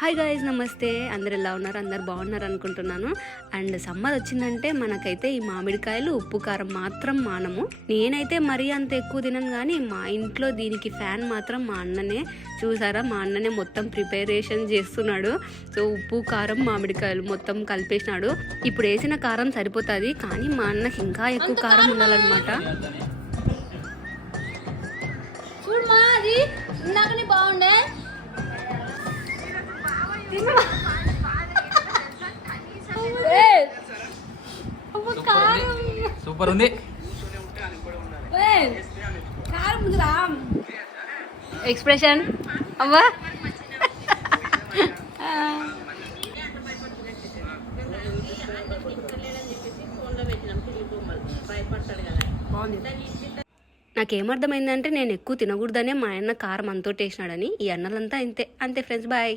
Hi guys, నమస్తే. అందరు ఎలా ఉన్నారు? అందరు బాగున్నారు అనుకుంటున్నాను. అండ్ సమ్మర్ వచ్చిందంటే మనకైతే ఈ మామిడికాయలు ఉప్పు కారం మాత్రం మానము. నేనైతే మరీ అంత ఎక్కువ తినను, కానీ మా ఇంట్లో దీనికి ఫ్యాన్ మాత్రం మా అన్ననే. చూసారా, మా అన్ననే మొత్తం ప్రిపరేషన్ చేస్తున్నాడు. సో ఉప్పు కారం మామిడికాయలు మొత్తం కలిపేసినాడు. ఇప్పుడు వేసిన కారం సరిపోతుంది, కానీ మా అన్నకి ఇంకా ఎక్కువ కారం ఉండాలన్నమాట. బాగుండే సూపర్ ఉంది. ఎక్స్ప్రెషన్ అవ్వా నాకేమర్థమైందంటే నేను ఎక్కువ తినకూడదనే మా అన్న కారం అంతోటి వేసినాడని. ఈ అన్నలంతా అంతే ఫ్రెండ్స్, బాయ్.